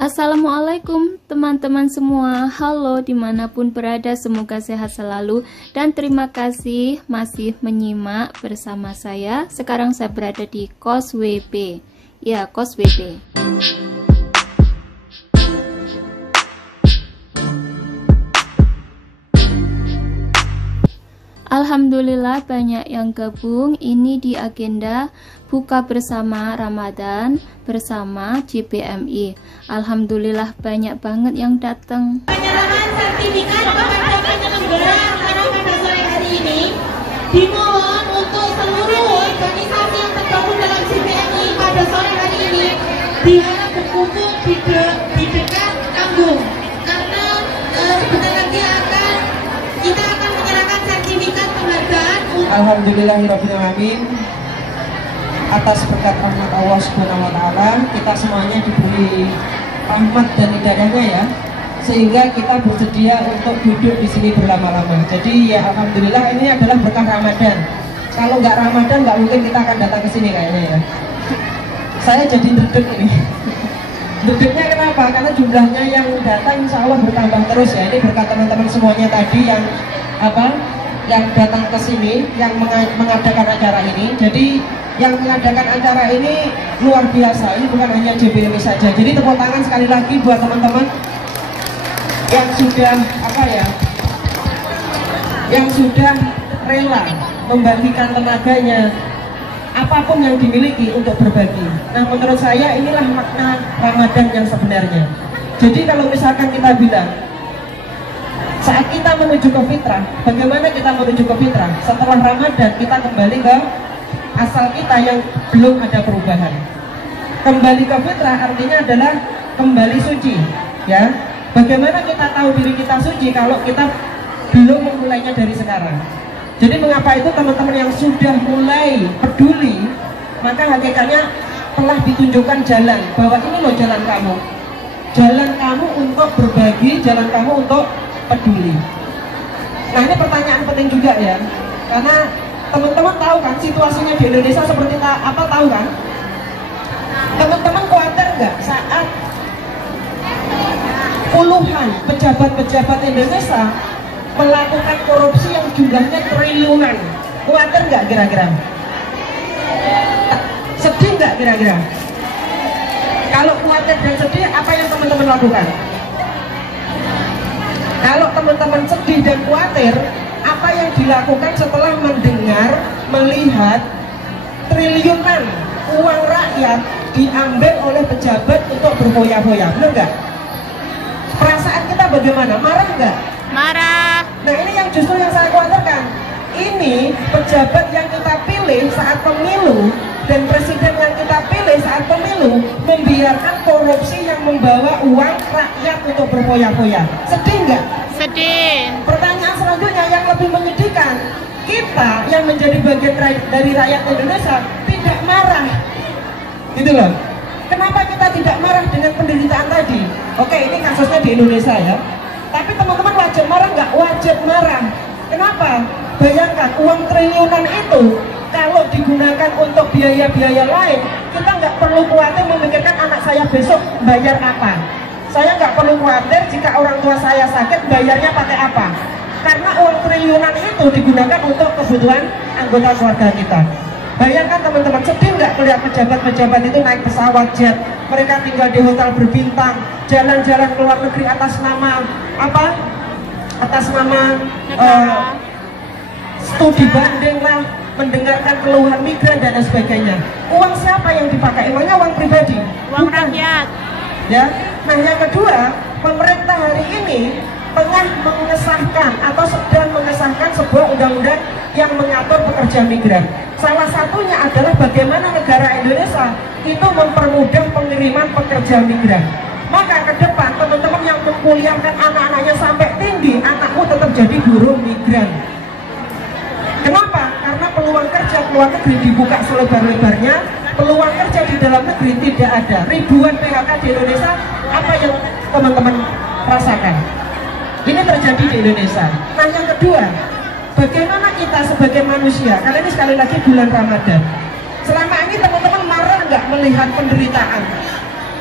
Assalamualaikum teman-teman semua. Halo dimanapun berada, semoga sehat selalu. Dan terima kasih masih menyimak bersama saya. Sekarang saya berada di kos WB. Ya, kos WB. Alhamdulillah banyak yang gabung. Ini di agenda buka bersama Ramadan bersama JPMI. Alhamdulillah banyak banget yang datang. Penyerahan sertifikat kepada penyelenggara acara pada sore hari ini dimohon untuk seluruh organisasi yang tergabung dalam JPMI pada sore hari ini diharap berkumpul di dekat panggung, karena sebentar lagi kita akan menyerahkan sertifikat penghargaan. Alhamdulillahirrahmanirrahim. Atas berkat rahmat Allah Subhanahu wa Ta'ala, kita semuanya diberi rahmat dan hidayahnya ya, sehingga kita bersedia untuk duduk di sini berlama-lama. Jadi ya alhamdulillah, ini adalah berkah Ramadan. Kalau nggak Ramadan nggak mungkin kita akan datang ke sini kayaknya ya. Saya jadi duduk ini. Duduknya kenapa? Karena jumlahnya yang datang insya Allah bertambah terus ya. Ini berkat teman-teman semuanya tadi yang yang datang ke sini, yang mengadakan acara ini. Jadi yang mengadakan acara ini luar biasa. Ini bukan hanya JPMI saja. Jadi tepuk tangan sekali lagi buat teman-teman yang sudah yang sudah rela membagikan tenaganya, apapun yang dimiliki untuk berbagi. Nah, menurut saya inilah makna Ramadan yang sebenarnya. Jadi kalau misalkan kita bilang saat kita menuju ke fitrah, bagaimana kita menuju ke fitrah? Setelah Ramadan kita kembali ke asal kita yang belum ada perubahan. Kembali ke fitrah artinya adalah kembali suci ya. Bagaimana kita tahu diri kita suci kalau kita belum memulainya dari sekarang? Jadi mengapa itu teman-teman yang sudah mulai peduli, maka hakikatnya telah ditunjukkan jalan, bahwa ini loh jalan kamu. Jalan kamu untuk berbagi, jalan kamu untuk peduli. Nah, ini pertanyaan penting juga ya, karena teman-teman tahu kan situasinya di Indonesia seperti apa, tahu kan? Teman-teman khawatir nggak saat puluhan pejabat-pejabat Indonesia melakukan korupsi yang jumlahnya triliunan? Khawatir nggak kira-kira? Sedih nggak kira-kira? Kalau khawatir dan sedih, apa yang teman-teman lakukan? Kalau teman-teman sedih dan khawatir, apa yang dilakukan setelah mendengar, melihat triliunan uang rakyat diambil oleh pejabat untuk berfoya-foya? Benar nggak? Perasaan kita bagaimana? Marah nggak? Marah. Nah, ini yang justru yang saya khawatirkan. Ini pejabat yang kita pilih saat pemilu dan presiden yang kita pilih saat pemilu membiarkan korupsi yang membawa uang rakyat untuk berfoya-foya. Sedih nggak? Sedih. Pertanyaan selanjutnya yang lebih menyedihkan, kita yang menjadi bagian dari rakyat Indonesia tidak marah, gitu loh. Kenapa kita tidak marah dengan penderitaan tadi? Oke, ini kasusnya di Indonesia ya. Tapi teman-teman wajib marah nggak? Wajib marah. Kenapa? Bayangkan uang triliunan itu kalau digunakan untuk biaya-biaya lain, kita nggak perlu khawatir memikirkan anak saya besok bayar apa. Saya nggak perlu khawatir jika orang tua saya sakit bayarnya pakai apa. Karena uang triliunan itu digunakan untuk kebutuhan anggota keluarga kita. Bayangkan teman-teman, sedih nggak melihat pejabat-pejabat itu naik pesawat jet, mereka tinggal di hotel berbintang, jalan-jalan ke luar negeri atas nama apa? Atas nama studi banding lah, mendengarkan keluhan migran dan sebagainya. Uang siapa yang dipakai? Emangnya uang pribadi? Uang rakyat. Ya. Nah, yang kedua, pemerintah hari ini tengah mengesahkan atau sedang mengesahkan sebuah undang-undang yang mengatur pekerja migran. Salah satunya adalah bagaimana negara Indonesia itu mempermudah pengiriman pekerja migran. Maka ke depan teman-teman yang mengkuliahkan anak-anaknya sampai tinggi, anakmu tetap jadi buruh migran. Kenapa? Karena peluang kerja luar negeri dibuka selebar-lebarnya, peluang kerja di dalam negeri tidak ada. Ribuan PHK di Indonesia, apa yang teman-teman rasakan? Ini terjadi di Indonesia. Nah, yang kedua, bagaimana kita sebagai manusia, karena ini sekali lagi bulan Ramadan, selama ini teman-teman marah nggak melihat penderitaan?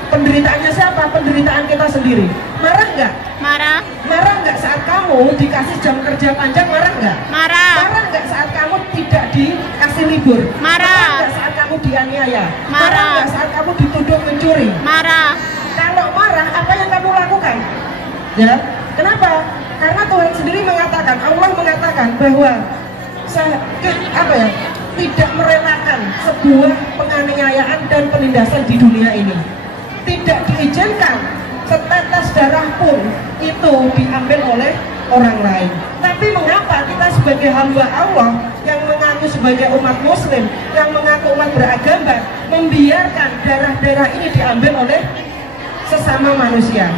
Penderitaannya siapa? Penderitaan kita sendiri. Marah nggak? Marah. Marah nggak saat kamu dikasih jam kerja panjang? Marah nggak? Marah. Marah nggak saat kamu tidak dikasih libur? Marah. Nggak saat kamu dianiaya? Marah. Nggak saat kamu dituduh mencuri? Marah. Kalau marah, apa yang kamu lakukan? Ya, kenapa? Karena Tuhan sendiri mengatakan, Allah mengatakan bahwa tidak merelakan sebuah penganiayaan dan penindasan di dunia ini. Tidak diizinkan setetes darah pun itu diambil oleh orang lain. Tapi mengapa kita sebagai hamba Allah yang mengaku sebagai umat muslim, yang mengaku umat beragama, membiarkan darah-darah ini diambil oleh sesama manusia?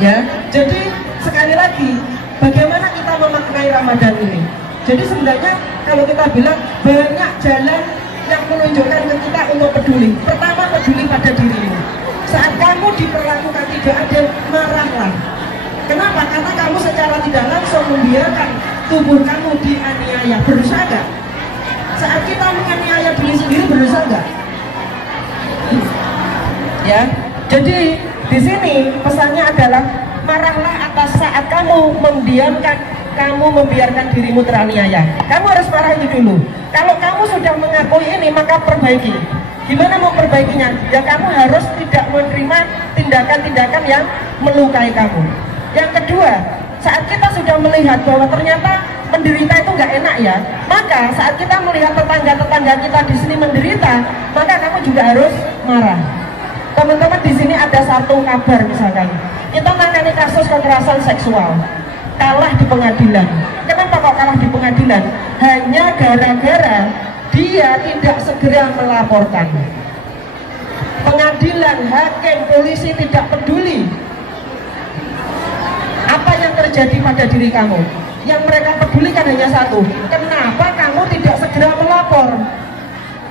Ya, jadi sekali lagi, bagaimana kita memaknai Ramadan ini? Jadi sebenarnya kalau kita bilang banyak jalan yang menunjukkan ke kita untuk peduli. Pertama, peduli pada dirimu. Saat kamu diperlakukan tidak adil, marahlah. Kenapa? Karena kamu secara tidak langsung membiarkan tubuh kamu dianiaya. Berusaha nggak? Saat kita menganiaya diri sendiri, berusaha nggak? Ya, jadi di sini pesannya adalah marahlah atas saat kamu membiarkan dirimu teraniaya. Kamu harus marah itu dulu. Kalau kamu sudah mengakui ini, maka perbaiki. Gimana mau perbaikinya? Ya kamu harus tidak menerima tindakan-tindakan yang melukai kamu. Yang kedua, saat kita sudah melihat bahwa ternyata menderita itu nggak enak ya, maka saat kita melihat tetangga-tetangga kita di sini menderita, maka kamu juga harus marah. Teman-teman, di sini ada satu kabar, misalkan kita menangani kasus kekerasan seksual, kalah di pengadilan. Kenapa kok kalah di pengadilan? Hanya gara-gara dia tidak segera melaporkan. Pengadilan, hakim, polisi tidak peduli apa yang terjadi pada diri kamu. Yang mereka pedulikan hanya satu, kenapa kamu tidak segera melapor?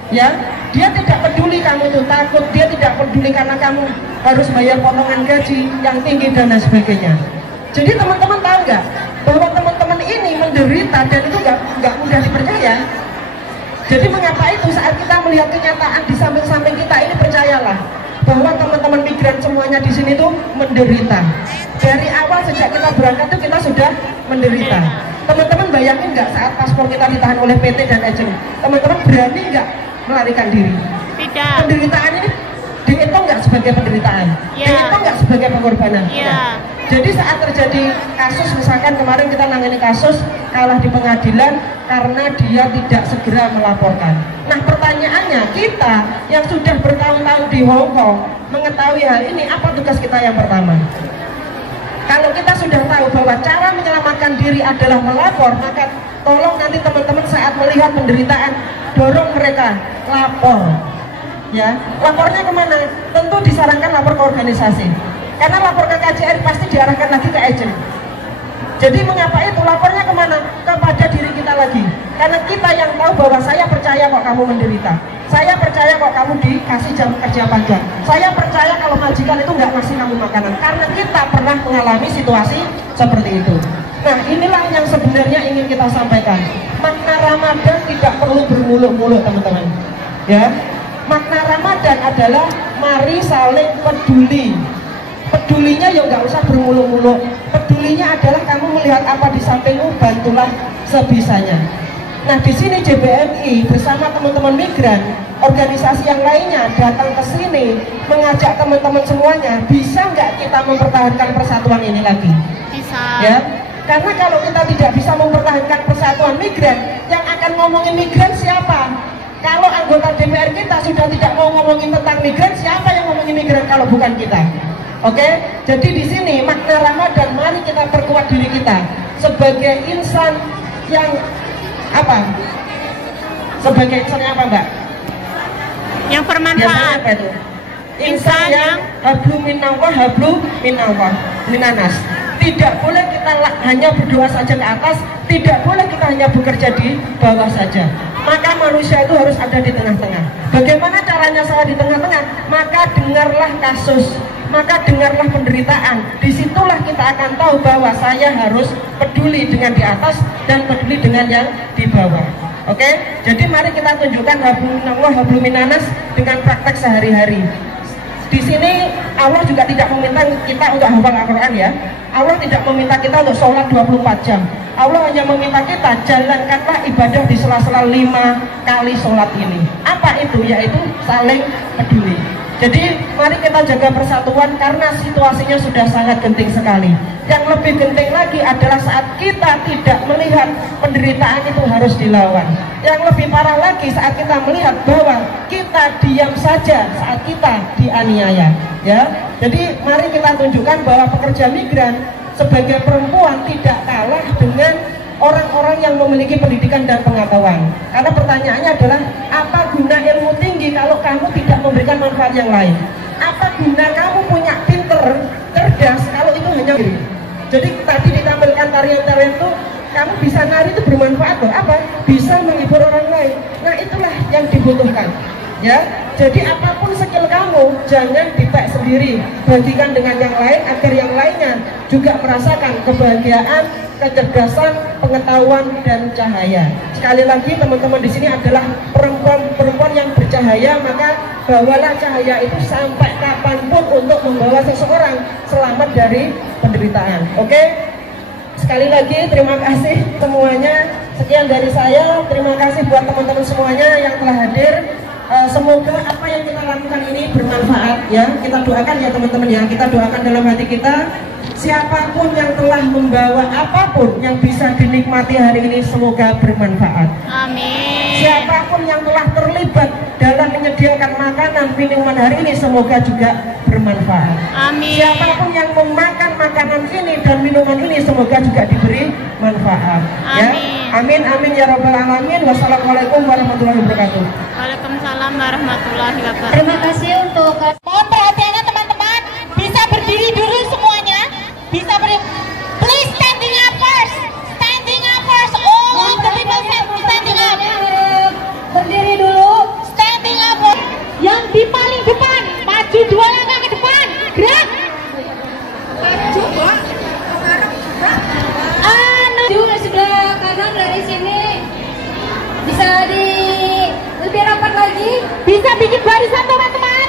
Ya, dia tidak peduli kamu itu takut, dia tidak peduli karena kamu harus bayar potongan gaji yang tinggi dan lain sebagainya. Jadi teman-teman tahu nggak bahwa teman-teman ini menderita dan itu nggak mudah dipercaya. Jadi mengapa itu saat kita melihat kenyataan di samping-samping kita ini, percayalah bahwa teman-teman migran semuanya di sini tuh menderita. Dari awal sejak kita berangkat tuh kita sudah menderita. Teman-teman bayangin nggak saat paspor kita ditahan oleh PT dan agen, teman-teman berani nggak melarikan diri? Tidak. Penderitaan ini dihitung nggak sebagai penderitaan? Dihitung nggak sebagai pengorbanan? Jadi saat terjadi kasus, misalkan kemarin kita nangani kasus kalah di pengadilan karena dia tidak segera melaporkan. Nah pertanyaannya, kita yang sudah bertahun-tahun di Hong Kong mengetahui hal ini, apa tugas kita yang pertama? Kalau kita sudah tahu bahwa cara menyelamatkan diri adalah melapor, maka tolong nanti teman-teman saat melihat penderitaan, dorong mereka lapor. Ya, lapornya kemana? Tentu disarankan lapor ke organisasi. Karena lapor ke KJRI pasti diarahkan lagi ke agen. Jadi mengapa itu? Lapornya kemana? Kepada diri kita lagi. Karena kita yang tahu bahwa saya percaya kok kamu menderita. Saya percaya kok kamu dikasih jam kerja panjang. Saya percaya kalau majikan itu nggak ngasih kamu makanan. Karena kita pernah mengalami situasi seperti itu. Nah inilah yang sebenarnya ingin kita sampaikan. Makna Ramadan tidak perlu bermuluk-muluk teman-teman. Ya, makna Ramadan adalah mari saling peduli. Pedulinya ya nggak usah bermuluk-muluk. Pedulinya adalah kamu melihat apa di sampingmu, bantulah sebisanya. Nah di sini JBMI bersama teman-teman migran, organisasi yang lainnya datang ke sini mengajak teman-teman semuanya, bisa nggak kita mempertahankan persatuan ini lagi? Bisa. Ya, karena kalau kita tidak bisa mempertahankan persatuan migran, yang akan ngomongin migran siapa? Kalau anggota DPR kita sudah tidak mau ngomongin tentang migran, siapa yang ngomongin migran kalau bukan kita? Oke, jadi di sini makna Ramadan, mari kita perkuat diri kita sebagai insan yang apa? Sebagai insan yang apa, Mbak? Yang bermanfaat. Apa itu? Insan yang hablu minallah, hablu minanas. Tidak boleh kita hanya berdoa saja ke atas, tidak boleh kita hanya bekerja di bawah saja. Maka manusia itu harus ada di tengah-tengah. Bagaimana caranya saya di tengah-tengah? Maka dengarlah kasus, maka dengarlah penderitaan. Disitulah kita akan tahu bahwa saya harus peduli dengan di atas dan peduli dengan yang di bawah. Oke? Jadi mari kita tunjukkan hablum minallah, hablum minanas dengan praktek sehari-hari. Di sini Allah juga tidak meminta kita untuk hafal Al-Quran ya. Allah tidak meminta kita untuk sholat 24 jam. Allah hanya meminta kita jalankanlah ibadah di sela-sela 5 kali sholat ini. Apa itu? Yaitu saling peduli. Jadi mari kita jaga persatuan karena situasinya sudah sangat genting sekali. Yang lebih genting lagi adalah saat kita tidak melihat penderitaan itu harus dilawan. Yang lebih parah lagi saat kita melihat bahwa kita diam saja saat kita dianiaya. Ya, jadi mari kita tunjukkan bahwa pekerja migran sebagai perempuan tidak kalah dengan orang-orang yang memiliki pendidikan dan pengetahuan. Karena pertanyaannya adalah apa guna ilmu tinggi kalau kamu tidak memberikan manfaat yang lain? Apa guna kamu punya pinter, cerdas kalau itu hanya diri? Jadi tadi ditampilkan tarian-tarian itu kamu bisa nari itu bermanfaat loh. Apa? Bisa menghibur orang lain. Nah itulah yang dibutuhkan. Ya, jadi apapun skill kamu jangan dipek sendiri, bagikan dengan yang lain agar yang lainnya juga merasakan kebahagiaan, kecerdasan, pengetahuan dan cahaya. Sekali lagi teman-teman di sini adalah perempuan yang bercahaya, maka bawalah cahaya itu sampai kapanpun untuk membawa seseorang selamat dari penderitaan. Oke? Sekali lagi terima kasih semuanya. Sekian dari saya. Terima kasih buat teman-teman semuanya yang telah hadir. Semoga apa yang kita lakukan ini bermanfaat ya. Kita doakan ya teman-teman ya. Kita doakan dalam hati kita. Siapapun yang telah membawa apapun yang bisa dinikmati hari ini semoga bermanfaat. Amin. Siapapun yang telah terlibat dalam menyediakan makanan minuman hari ini semoga juga bermanfaat. Amin. Siapapun yang memakan makanan ini dan minuman ini semoga juga diberi manfaat. Ya. Amin. Amin amin ya rabbal alamin. Wassalamualaikum warahmatullahi wabarakatuh. Waalaikumsalam warahmatullahi wabarakatuh. Terima kasih untuk Mohon perhatiannya teman-teman, bisa berdiri dulu semuanya. Bisa berdiri. Please standing up first. Standing up first. All of the people standing up. berdiri dulu. Standing up first. Yang di paling depan, maju 2 langkah ke depan. Gerak. Maju, Pak. Maju sebelah kanan dari sini. Bisa lebih rapat lagi. Bisa bikin barisan teman-teman.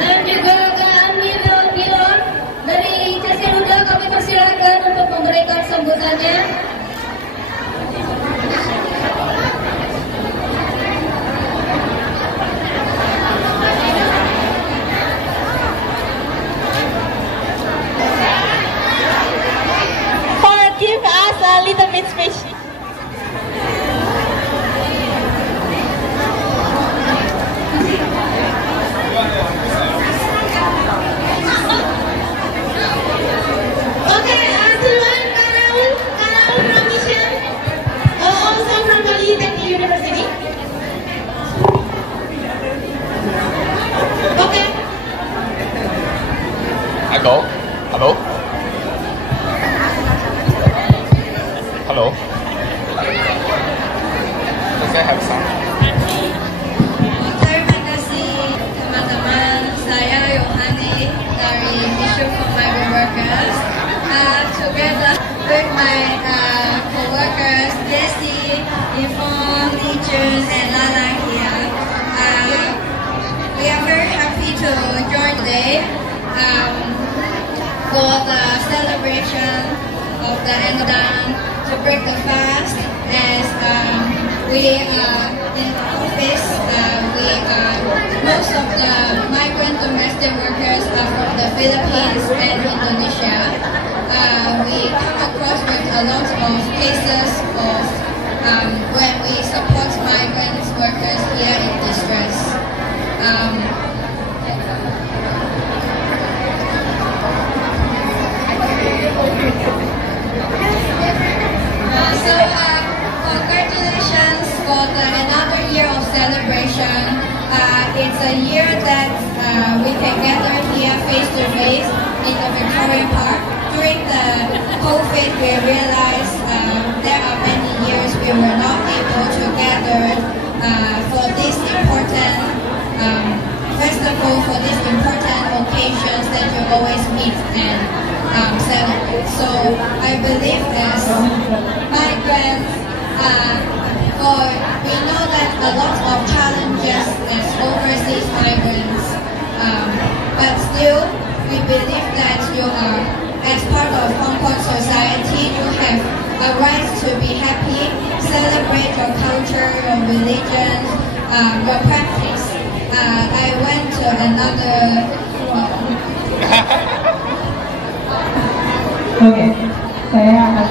Dan juga Kak Milon dari Casiluda kami persilakan untuk memberikan sambutannya. Forgive us a little bit space. Hello? Hello? Hello? Does that have sound? Terima kasih teman-teman. Saya Yohani dari Mission for Migrant Workers. Together with my co-workers Desi, Yvonne, teachers, and Lala here, we are very happy to join today for the celebration of the Ramadan to break the fast. As we are in office, most of the migrant domestic workers are from the Philippines and Indonesia. We come across with a lot of cases of when we support migrant workers here in distress. Congratulations for another year of celebration. It's a year that we can gather here face to face in the Victoria Park. During the COVID, we realized there are many years we were not able to gather for this important festival, for these important occasions that you always meet and celebrate. So I believe as migrants, for we know that a lot of challenges as overseas migrants, but still we believe that you are, as part of Hong Kong society, you have a right to be happy, celebrate your culture, your religion, your practice. I went to another. Oke, saya akan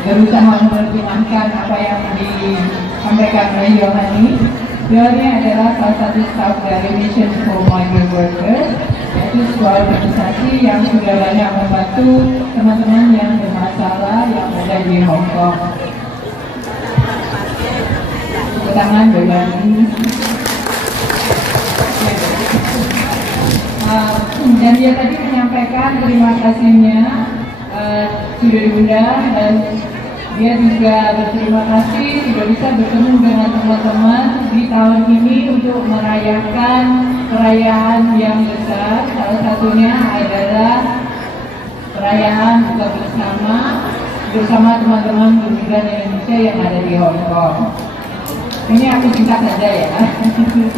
berusaha menerjemahkan apa yang disampaikan oleh Yohani. Yohani adalah salah satu staff dari Mission for Migrant Workers, yaitu sebuah organisasi yang sudah banyak membantu teman-teman yang bermasalah yang ada di Hong Kong. Tepuk tangan Yohani. Dan dia tadi menyampaikan terima kasihnya sudah diundang, dan dia juga berterima kasih sudah bisa bertemu dengan teman-teman di tahun ini untuk merayakan perayaan yang besar. Salah satunya adalah perayaan buka bersama teman-teman migran Indonesia yang ada di Hong Kong. Ini aku singkat saja ya.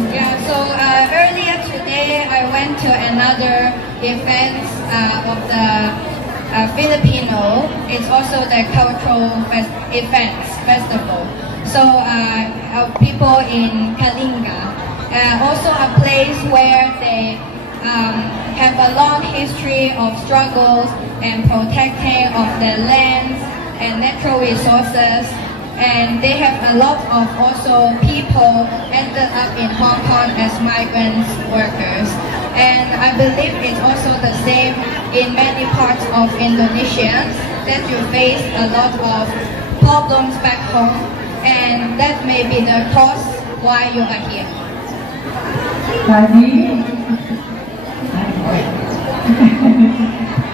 Yeah, so earlier today I went to another event of the Filipino. It's also the cultural festival. So people in Kalinga, also a place where they have a long history of struggles and protecting of the lands and natural resources. And they have a lot of also people ended up in Hong Kong as migrant workers. And I believe it's also the same in many parts of Indonesia, that you face a lot of problems back home, and that may be the cause why you are here.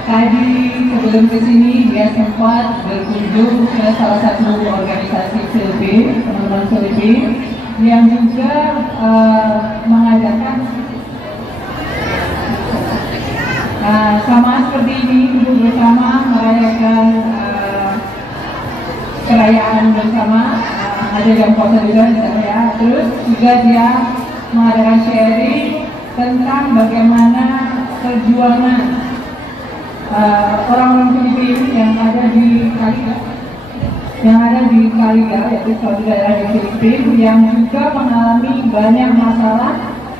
Tadi sebelum kesini dia sempat berkunjung ke salah satu organisasi Filipin, teman-teman Filipin, yang juga mengadakan sama seperti ini, duduk bersama merayakan perayaan bersama. Ada yang puasa juga di sana ya. Terus juga dia mengadakan sharing tentang bagaimana perjuangan orang-orang Filipina yang ada di Kalinga, yaitu suatu daerah di Filipina yang juga mengalami banyak masalah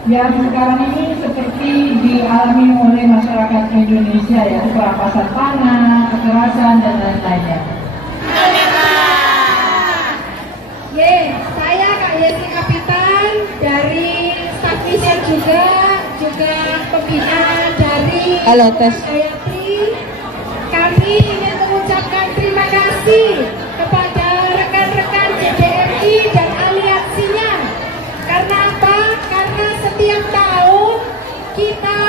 yang sekarang ini seperti dialami oleh masyarakat Indonesia, yaitu perampasan tanah, kekerasan dan lain-lainnya. Saya Kak Yesi Kapitan dari staf Mission juga pembina dari Gayatri. Kami ingin mengucapkan terima kasih kepada rekan-rekan JDMI dan aliansinya. Karena apa? Karena setiap tahun kita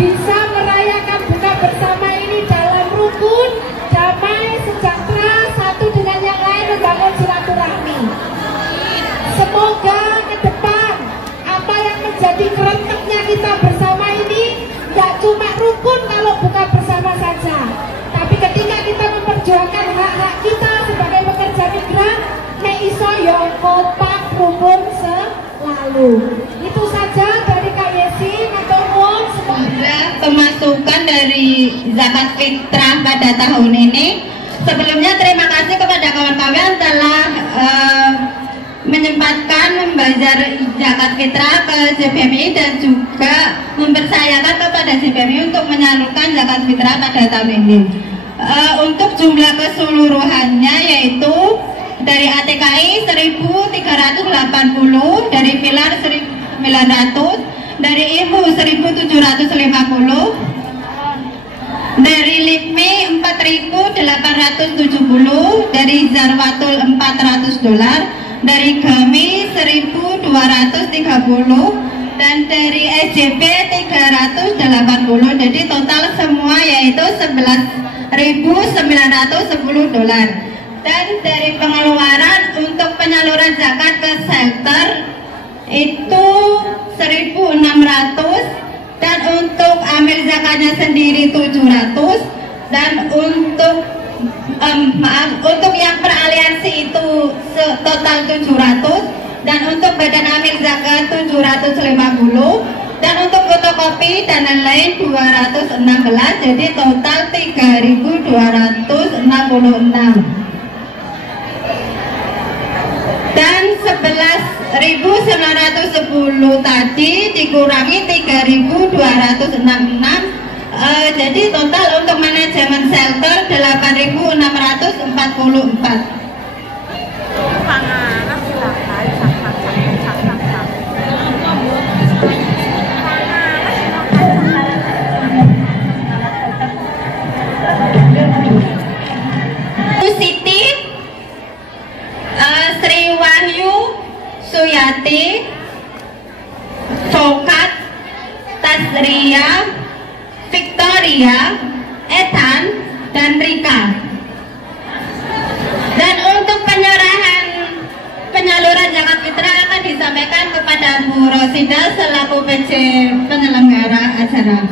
bisa merayakan buka bersama ini dalam rukun, damai, sejahtera, satu dengan yang lain, membangun silaturahmi. Semoga ke depan apa yang menjadi kerenteknya kita bersama ini tidak cuma rukun kalau buka bersama saja, tapi ketika kita memperjuangkan hak-hak kita sebagai pekerja migran, nek iso yo kompak rukun selalu. Itu saja dari Kak Yesi. Semoga pemasukan dari zakat fitrah pada tahun ini. Sebelumnya terima kasih kepada kawan-kawan telah menyempatkan membayar zakat fitrah ke JPMI dan juga mempercayakan kepada JPMI untuk menyalurkan zakat fitrah pada tahun ini. Untuk jumlah keseluruhannya yaitu dari ATKI 1.380, dari Pilar 1.900, dari Ibu 1.750, dari LIPMI 4.870, dari Zarwatul $400, dari GAMI 1.230, dan dari SJP 380. Jadi total semua yaitu $11.910. Dan dari pengeluaran untuk penyaluran zakat ke shelter itu 1.600, dan untuk amil zakatnya sendiri 700, dan untuk untuk yang peraliansi itu total 700, dan untuk badan amil zakat 750, dan untuk fotokopi dan lain-lain 216, jadi total 3.266. Dan 11.910 tadi dikurangi 3.266, jadi total untuk manajemen shelter 8.644. Siti, Sri Wahyu, Suyati, Fokat, Tasria, Victoria, Ethan, dan Rika. Dan untuk penyaluran zakat fitrah akan disampaikan kepada Bu Rosida selaku PJ penyelenggara acara.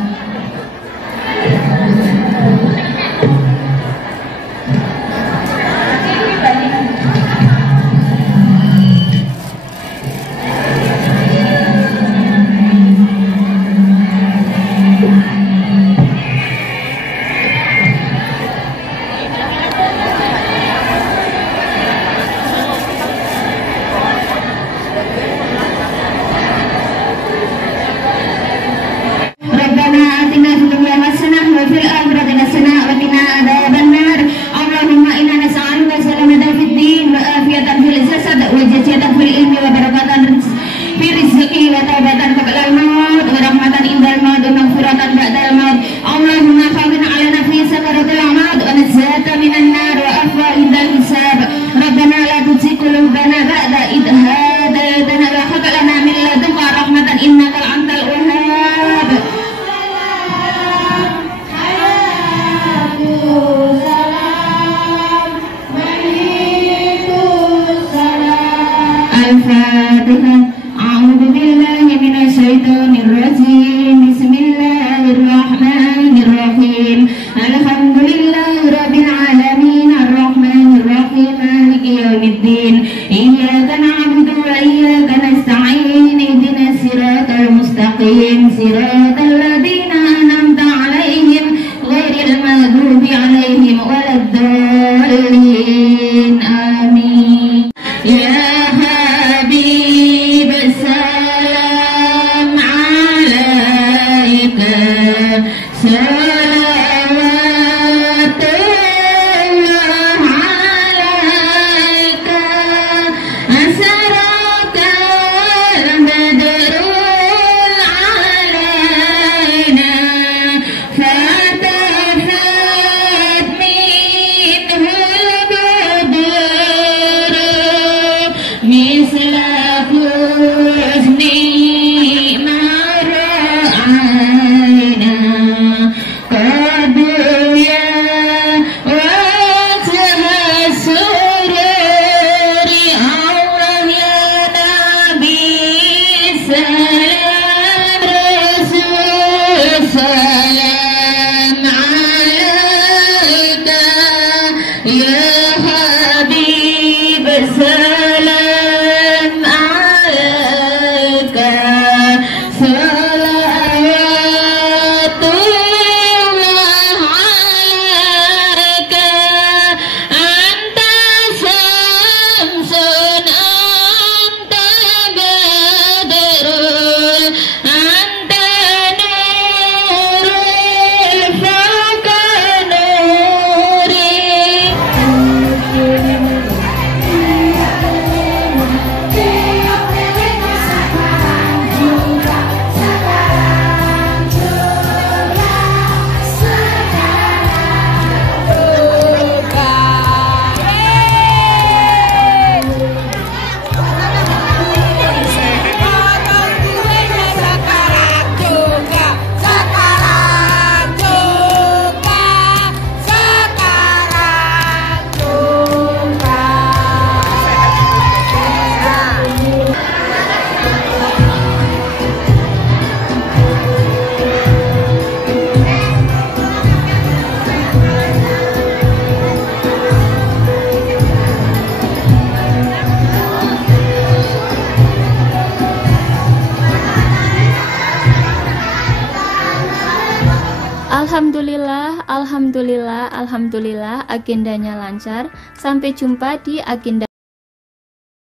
Alhamdulillah, alhamdulillah, alhamdulillah, agendanya lancar. Sampai jumpa di agenda